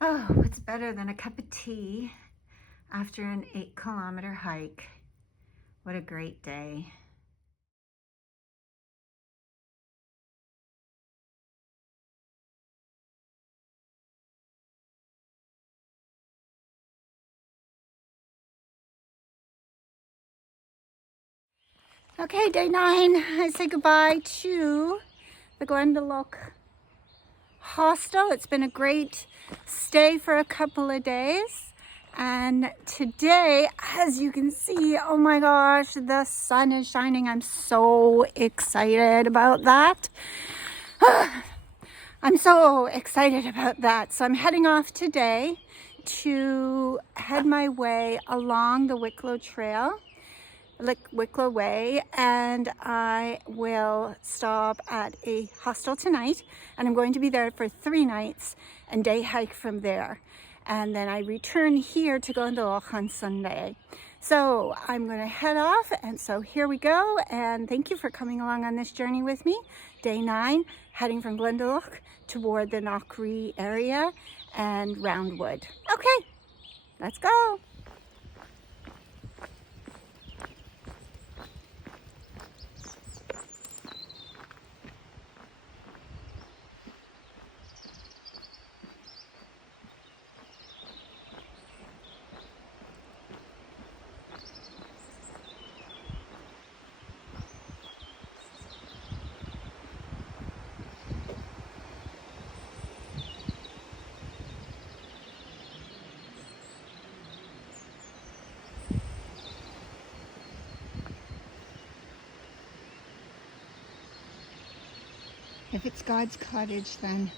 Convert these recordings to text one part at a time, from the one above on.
Oh, what's better than a cup of tea after an 8-kilometer hike? What a great day. Okay, day 9. I say goodbye to the Glendalough hostel. It's been a great stay for a couple of days. And today, as you can see, oh my gosh, the sun is shining. I'm so excited about that. I'm so excited about that. So I'm heading off today to head my way along the Wicklow Trail, Wicklow Way, and I will stop at a hostel tonight, and I'm going to be there for 3 nights and day hike from there. And then I return here to Glendalough on Sunday. So I'm going to head off, and so here we go, and thank you for coming along on this journey with me. Day 9, heading from Glendalough toward the Knockree area and Roundwood. Okay, let's go. If it's God's cottage, then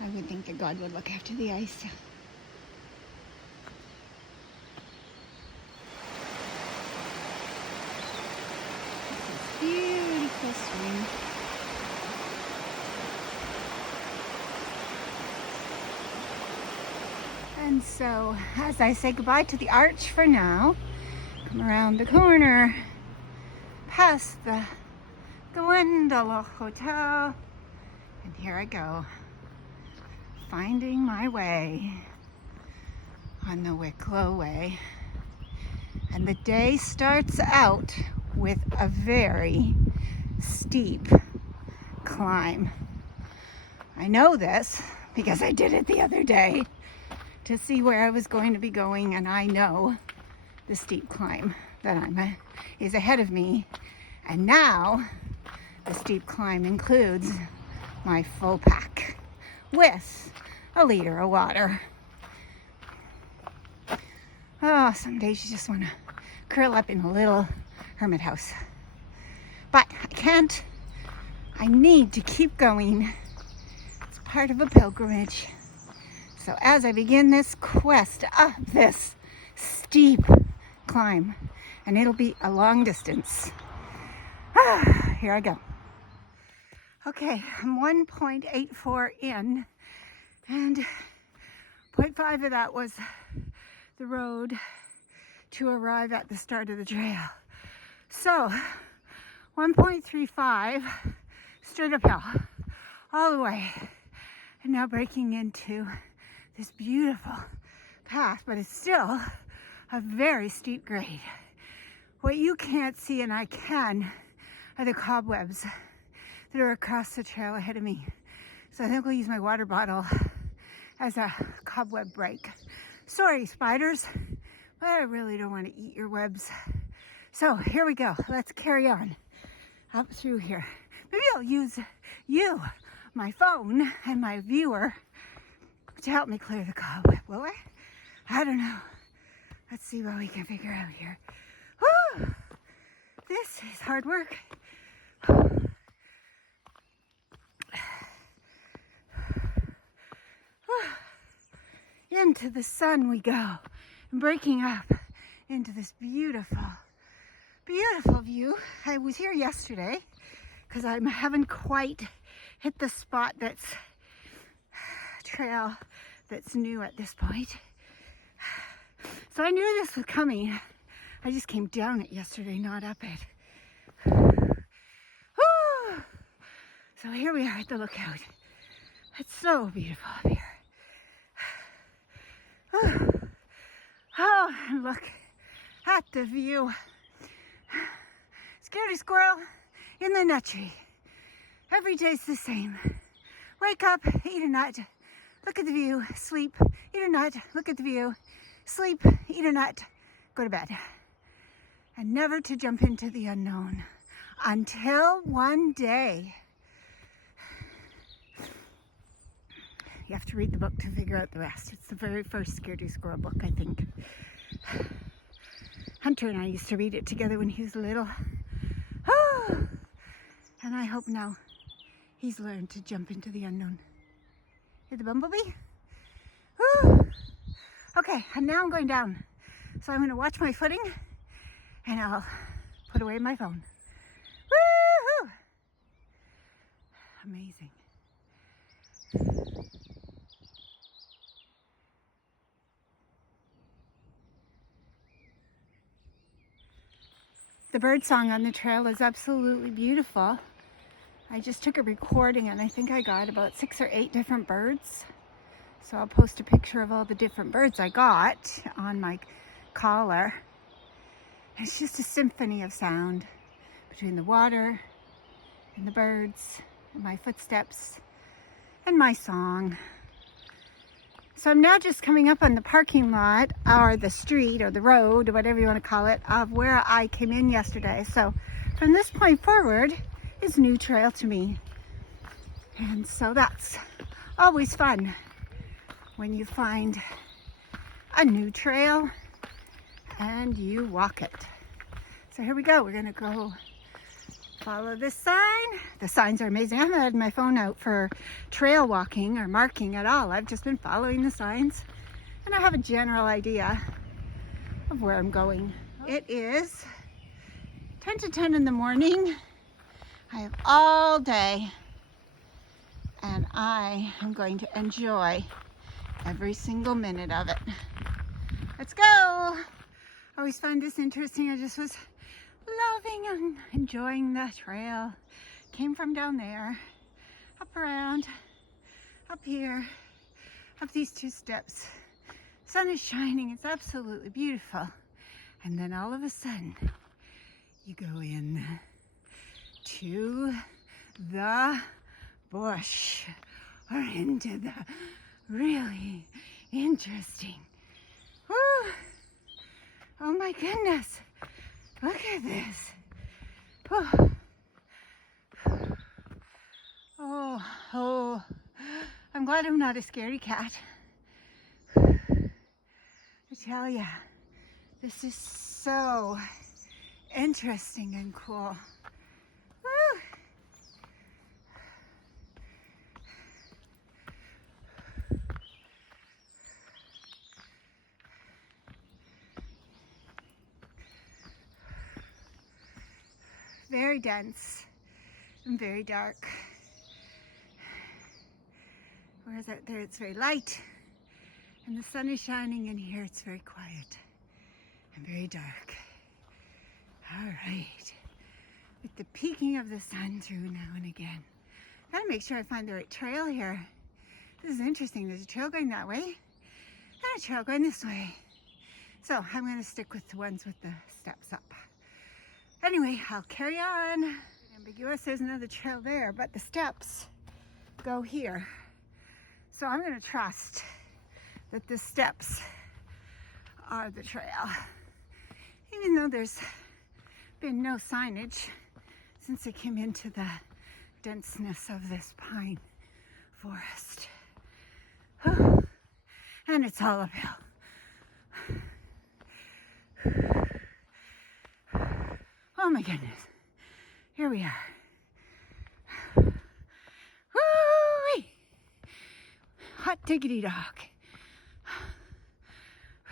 I would think that God would look after the ice. This beautiful swing. And so, as I say goodbye to the arch for now, come around the corner, past the Glendalough Hotel, and here I go, finding my way on the Wicklow Way. And the day starts out with a very steep climb. I know this because I did it the other day to see where I was going to be going, and I know the steep climb that is ahead of me. And now the steep climb includes my full pack with a liter of water. Oh, some days you just want to curl up in a little hermit house. But I can't. I need to keep going. It's part of a pilgrimage. So as I begin this quest up this steep climb, and it'll be a long distance. Here I go. Okay, I'm 1.84 in, and 0.5 of that was the road to arrive at the start of the trail. So 1.35 straight uphill all the way, and now breaking into this beautiful path, but it's still a very steep grade. What you can't see and I can are the cobwebs that are across the trail ahead of me. So I think I'll use my water bottle as a cobweb break. Sorry, spiders, but I really don't want to eat your webs. So here we go. Let's carry on up through here. Maybe I'll use you, my phone, and my viewer to help me clear the cobweb, will I? I don't know. Let's see what we can figure out here. Whew! This is hard work. Into the sun we go, and breaking up into this beautiful, beautiful view. I was here yesterday because I haven't quite hit the spot that's trail that's new at this point. So I knew this was coming. I just came down it yesterday, not up it. Whew. So here we are at the lookout. It's so beautiful up here. Oh, and look at the view. Scaredy squirrel in the nut tree. Every day's the same. Wake up, eat a nut, look at the view, sleep, eat a nut, look at the view, sleep, eat a nut, go to bed. And never to jump into the unknown until one day. You have to read the book to figure out the rest. It's the very first Scaredy Squirrel book, I think. Hunter and I used to read it together when he was little. Oh, and I hope now he's learned to jump into the unknown. Hear the bumblebee? Woo. Okay, and now I'm going down. So I'm going to watch my footing and I'll put away my phone. Woo-hoo! Amazing. The bird song on the trail is absolutely beautiful. I just took a recording and I think I got about 6 or 8 different birds. So I'll post a picture of all the different birds I got on my collar. It's just a symphony of sound between the water and the birds and my footsteps and my song. So I'm now just coming up on the parking lot or the street or the road or whatever you want to call it of where I came in yesterday. So from this point forward is new trail to me. And so that's always fun when you find a new trail and you walk it. So here we go. We're going to go follow this sign. The signs are amazing. I haven't had my phone out for trail walking or marking at all. I've just been following the signs and I have a general idea of where I'm going. It is 10 to 10 in the morning. I have all day and I am going to enjoy every single minute of it. Let's go. I always find this interesting. I just was loving and enjoying the trail. Came from down there, up around, up here, up these 2 steps. Sun is shining, it's absolutely beautiful. And then all of a sudden, you go in to the bush or into the really interesting. Woo! Oh my goodness. Look at this. Oh, I'm glad I'm not a scaredy cat. I tell ya, this is so interesting and cool. Woo. Very dense and very dark. Whereas out there it's very light and the sun is shining, and here it's very quiet and very dark. All right, with the peeking of the sun through now and again. Gotta make sure I find the right trail here. This is interesting. There's a trail going that way and a trail going this way. So I'm gonna stick with the ones with the steps up. Anyway, I'll carry on. Ambiguous, there's another trail there, but the steps go here. So I'm going to trust that the steps are the trail. Even though there's been no signage since I came into the denseness of this pine forest. And it's all uphill. Oh my goodness. Here we are. Woo-wee! Hot diggity dog.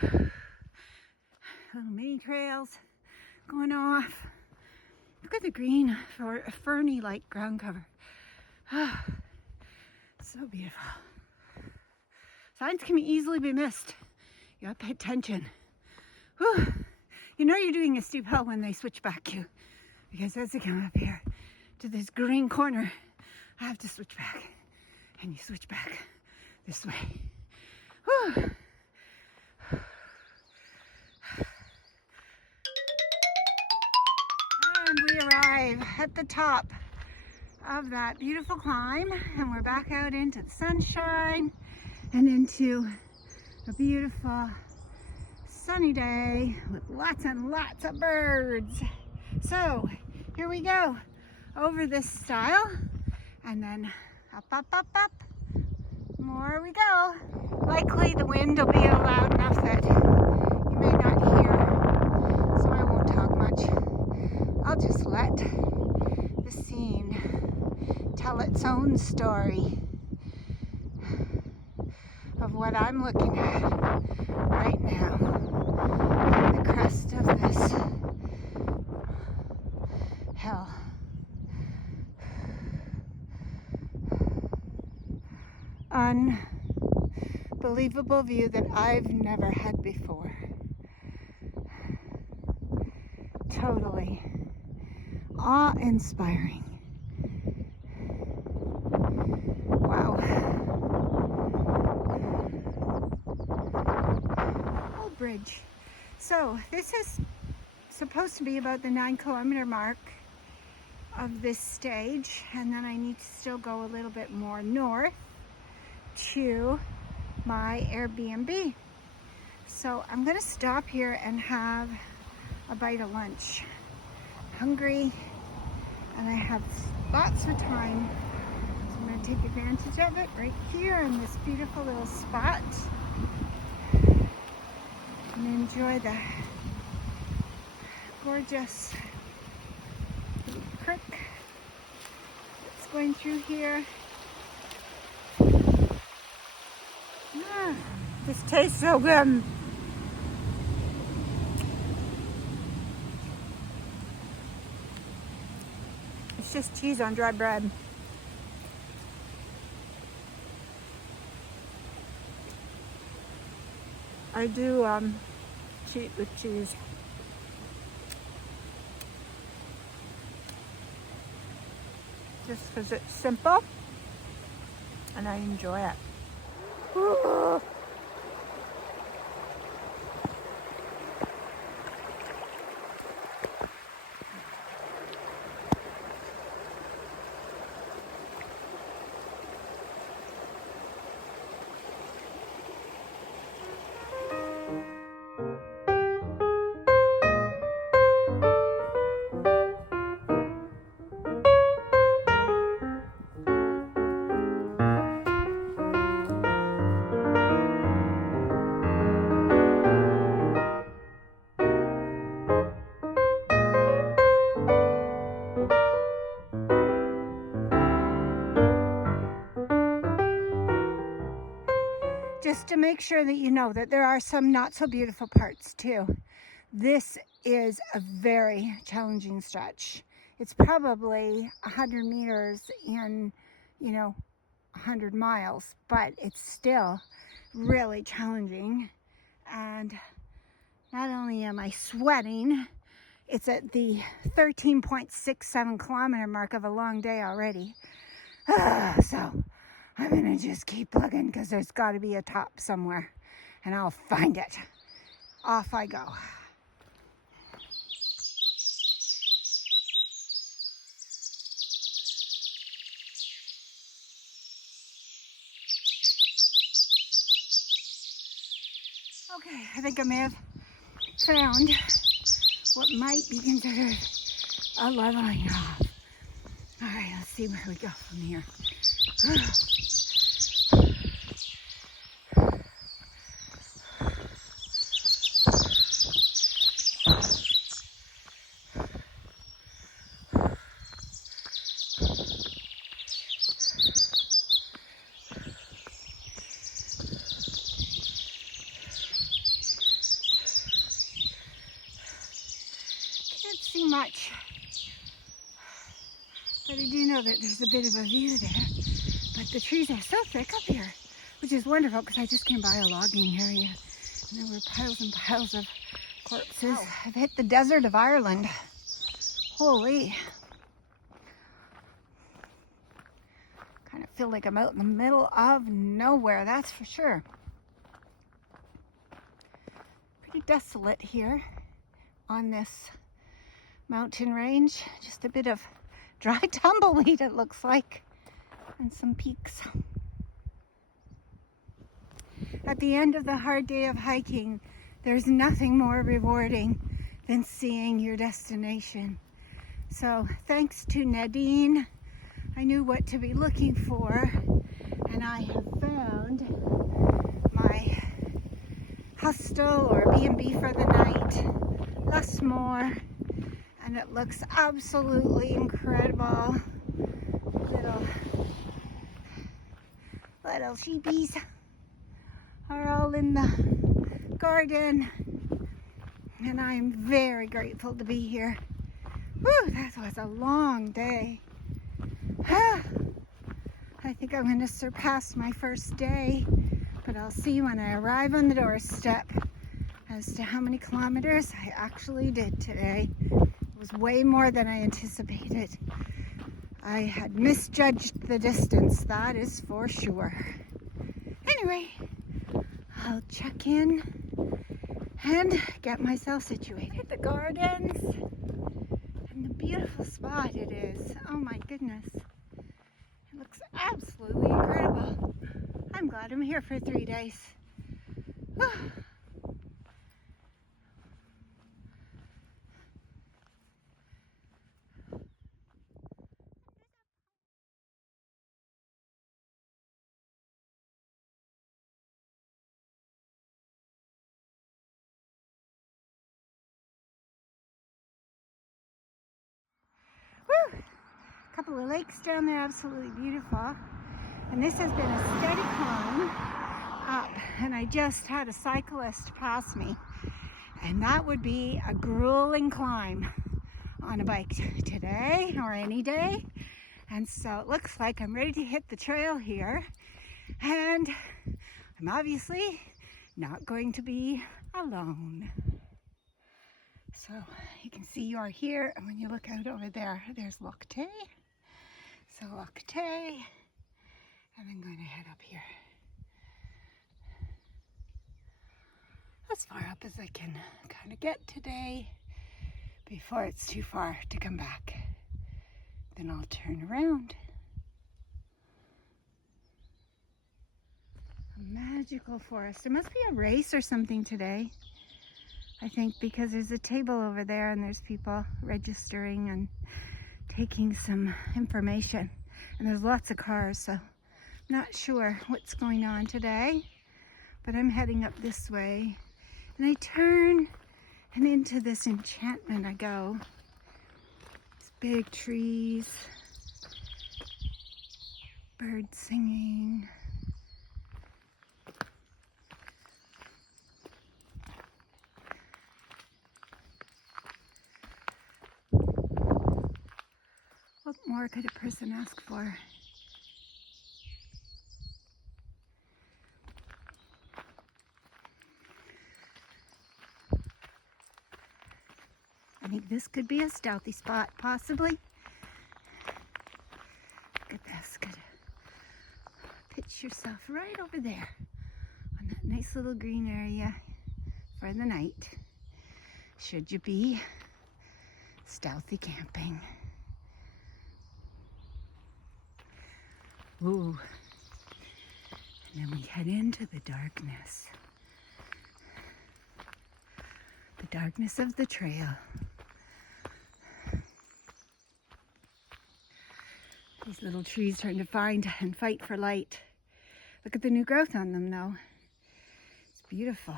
Little mini trails going off. Look at the green for a ferny-like ground cover. So beautiful. Signs can easily be missed. You gotta pay attention. Whew. You know you're doing a steep hill when they switch back you, because as they come up here to this green corner, I have to switch back, and you switch back this way. Whew. at the top of that beautiful climb, and we're back out into the sunshine and into a beautiful sunny day with lots and lots of birds. So here we go over this stile, and then up, up, up, up. More we go. Likely the wind will be loud enough that you may not hear, so I won't talk much. I'll just let the scene tell its own story of what I'm looking at right now. The crest of this hill. Unbelievable view that I've never had before. Totally awe-inspiring. Wow. Oh, bridge. So this is supposed to be about the 9-kilometer mark of this stage, and then I need to still go a little bit more north to my Airbnb. So I'm gonna stop here and have a bite of lunch. Hungry, and I have lots of time, so I'm gonna take advantage of it right here in this beautiful little spot and enjoy the gorgeous creek that's going through here. This tastes so good. It's just cheese on dry bread. I do cheat with cheese. Just because it's simple and I enjoy it. Ooh. Just to make sure that you know that there are some not so beautiful parts too. This is a very challenging stretch. It's probably 100 meters in, 100 miles, but it's still really challenging. And not only am I sweating, it's at the 13.67 kilometer mark of a long day already. So I'm gonna just keep plugging because there's got to be a top somewhere, and I'll find it. Off I go. Okay, I think I may have found what might be considered a leveling off. All right, let's see where we go from here. Can't see much, but I do know that there's a bit of a view there. But the trees are so thick up here, which is wonderful because I just came by a logging area and there were piles and piles of corpses. Wow. I've hit the desert of Ireland. Holy. Kind of feel like I'm out in the middle of nowhere, that's for sure. Pretty desolate here on this mountain range. Just a bit of dry tumbleweed, it looks like, and some peaks. At the end of the hard day of hiking, there's nothing more rewarding than seeing your destination. So thanks to Nadine, I knew what to be looking for, and I have found my hostel or B&B for the night, Lusmore, and it looks absolutely incredible. Little sheepies are all in the garden, and I'm very grateful to be here. Whew, that was a long day. I think I'm going to surpass my first day, but I'll see when I arrive on the doorstep as to how many kilometers I actually did today. It was way more than I anticipated. I had misjudged the distance, that is for sure. Anyway, I'll check in and get myself situated at the gardens, and the beautiful spot it is. Oh my goodness, it looks absolutely incredible. I'm glad I'm here for 3 days. Woo! A couple of lakes down there, absolutely beautiful. And this has been a steady climb up, and I just had a cyclist pass me, and that would be a grueling climb on a bike today or any day. And so it looks like I'm ready to hit the trail here, and I'm obviously not going to be alone. So you can see you are here, and when you look out over there, there's Loch Tay. So Loch Tay, and I'm going to head up here as far up as I can kind of get today before it's too far to come back. Then I'll turn around. A magical forest. It must be a race or something today, I think, because there's a table over there and there's people registering and taking some information, and there's lots of cars, so I'm not sure what's going on today, but I'm heading up this way, and I turn, and into this enchantment I go. These big trees, birds singing. What more could a person ask for? I think this could be a stealthy spot, possibly. Look at this. Could pitch yourself right over there on that nice little green area for the night, should you be stealthy camping. Ooh. And then we head into the darkness. The darkness of the trail. These little trees trying to find and fight for light. Look at the new growth on them though. It's beautiful.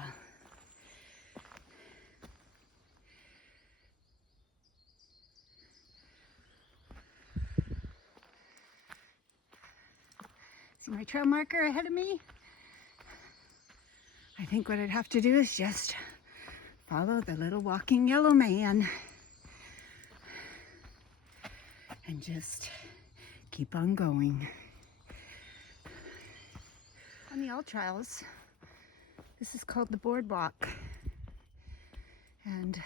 See my trail marker ahead of me? I think what I'd have to do is just follow the little walking yellow man and just keep on going. On the old trails, this is called the boardwalk, and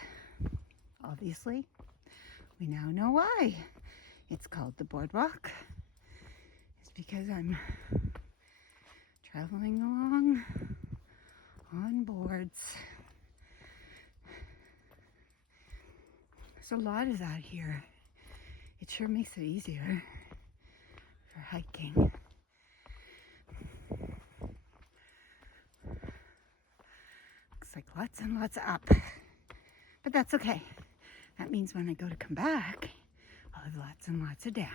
obviously we now know why it's called the boardwalk. It's because I'm traveling along on boards. There's a lot of that here. It It sure makes it easier for hiking. Looks like lots and lots of up, but that's okay. That means when I go to come back, I'll have lots and lots of down.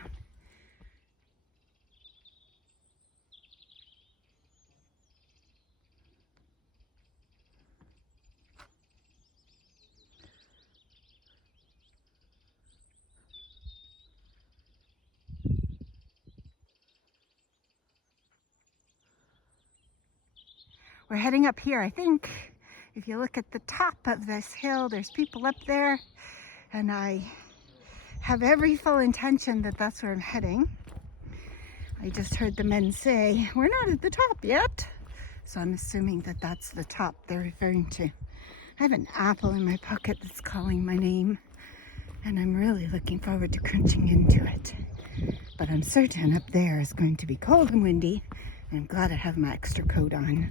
We're heading up here. I think if you look at the top of this hill, there's people up there, and I have every full intention that that's where I'm heading. I just heard the men say, we're not at the top yet. So I'm assuming that that's the top they're referring to. I have an apple in my pocket that's calling my name, and I'm really looking forward to crunching into it. But I'm certain up there is going to be cold and windy, and I'm glad I have my extra coat on.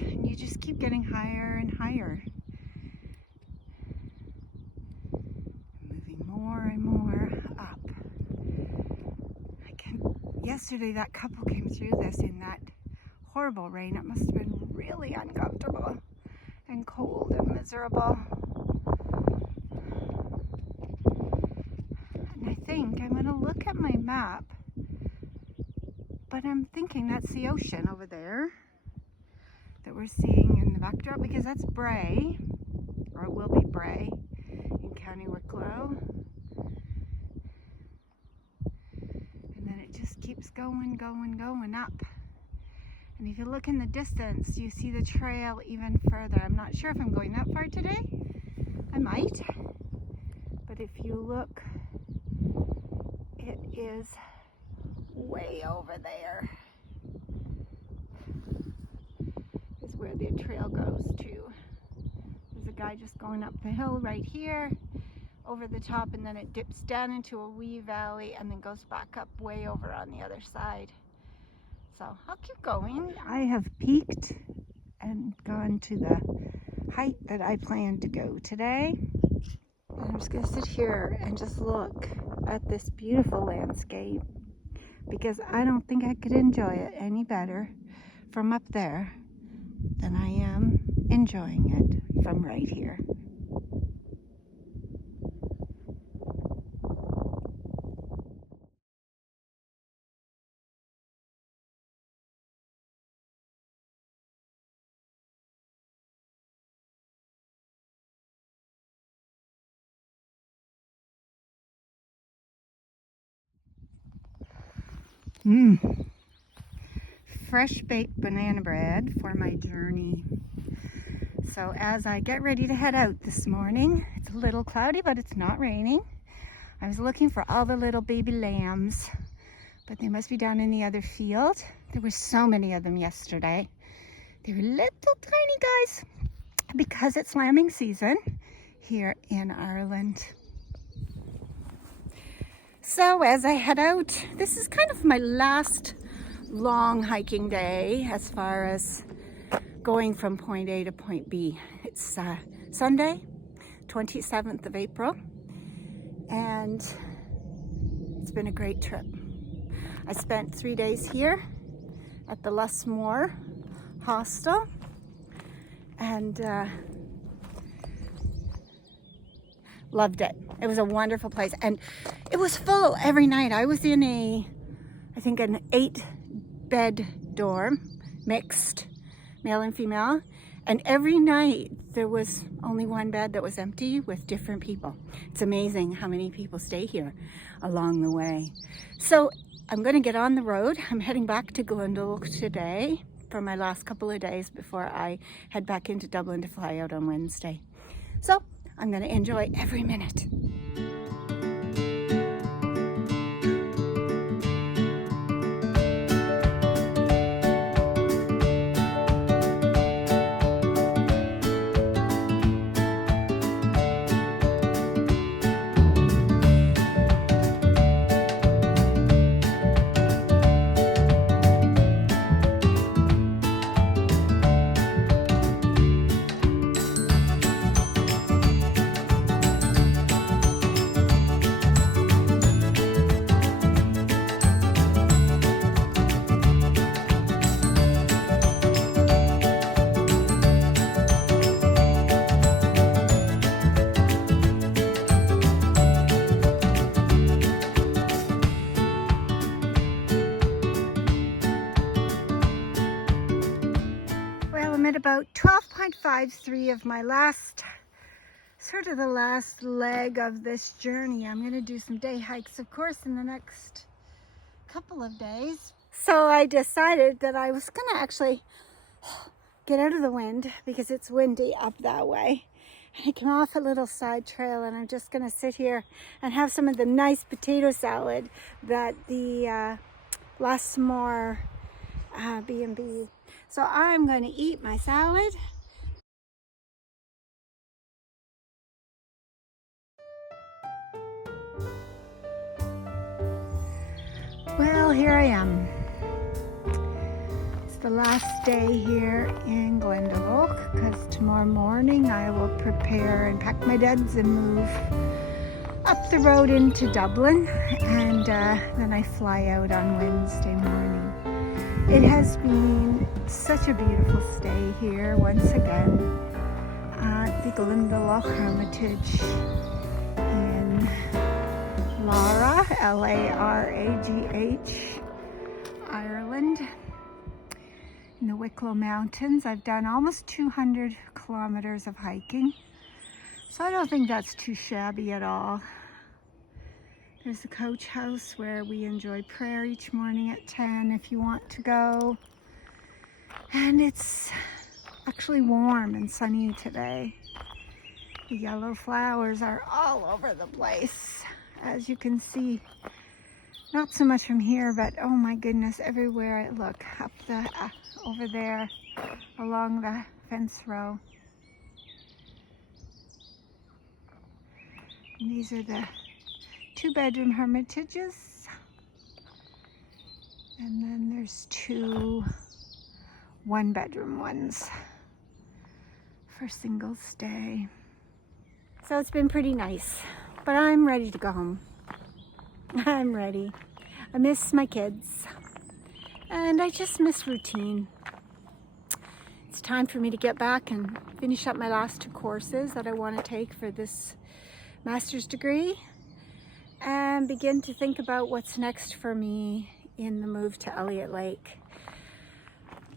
And you just keep getting higher and higher. Moving more and more up. Yesterday that couple came through this in that horrible rain. It must have been really uncomfortable and cold and miserable. And I think I'm going to look at my map, but I'm thinking that's the ocean over there that we're seeing in the backdrop, because that's Bray, or it will be Bray in County Wicklow. And then it just keeps going up. And if you look in the distance, you see the trail even further. I'm not sure if I'm going that far today. I might. But if you look, it is way over there. Is where the trail goes to. There's a guy just going up the hill right here, over the top, and then it dips down into a wee valley and then goes back up way over on the other side. So I'll keep going. I have peaked and gone to the height that I planned to go today. And I'm just going to sit here and just look at this beautiful landscape, because I don't think I could enjoy it any better from up there than I am enjoying it from right here. Fresh baked banana bread for my journey. So as I get ready to head out this morning, it's a little cloudy, but it's not raining. I was looking for all the little baby lambs, but they must be down in the other field. There were so many of them yesterday. They were little tiny guys, because it's lambing season here in Ireland. So as I head out, this is kind of my last long hiking day as far as going from point A to point B. It's Sunday, 27th of April, and it's been a great trip. I spent 3 days here at the Lusmore hostel, and loved it. It was a wonderful place, and it was full every night. I was in I think an 8-bed dorm, mixed, male and female, and every night there was only one bed that was empty with different people. It's amazing how many people stay here along the way. So I'm going to get on the road. I'm heading back to Glendalough today for my last couple of days before I head back into Dublin to fly out on Wednesday. So I'm going to enjoy every minute. I'm at about 12.53 of my last, sort of the last leg of this journey. I'm going to do some day hikes, of course, in the next couple of days. So I decided that I was going to actually get out of the wind because it's windy up that way. And I came off a little side trail, and I'm just going to sit here and have some of the nice potato salad that the last more B&B. So I'm going to eat my salad. Well, here I am. It's the last day here in Glendalough, because tomorrow morning I will prepare and pack my duds and move up the road into Dublin, and then I fly out on Wednesday morning. It has been such a beautiful stay here once again at the Glendalough Hermitage in Lara, L-A-R-A-G-H, Ireland, in the Wicklow Mountains. I've done almost 200 kilometers of hiking, so I don't think that's too shabby at all. There's a coach house where we enjoy prayer each morning at 10 if you want to go. And it's actually warm and sunny today. The yellow flowers are all over the place, as you can see. Not so much from here, but oh my goodness, everywhere I look, up the over there along the fence row. And these are the 2-bedroom hermitages, and then there's 2 1-bedroom ones for single stay. So it's been pretty nice, but I'm ready to go home. I'm ready. I miss my kids, and I just miss routine. It's time for me to get back and finish up my last 2 courses that I want to take for this master's degree, and begin to think about what's next for me in the move to Elliott Lake.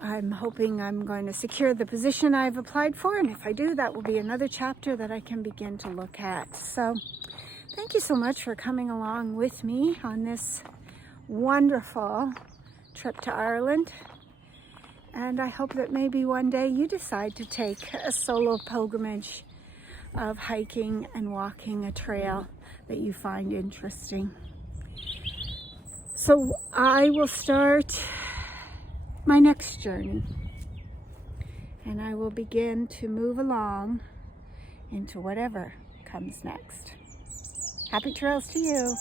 I'm hoping I'm going to secure the position I've applied for, and if I do, that will be another chapter that I can begin to look at. So thank you so much for coming along with me on this wonderful trip to Ireland, and I hope that maybe one day you decide to take a solo pilgrimage of hiking and walking a trail that you find interesting. So I will start my next journey, and I will begin to move along into whatever comes next. Happy trails to you.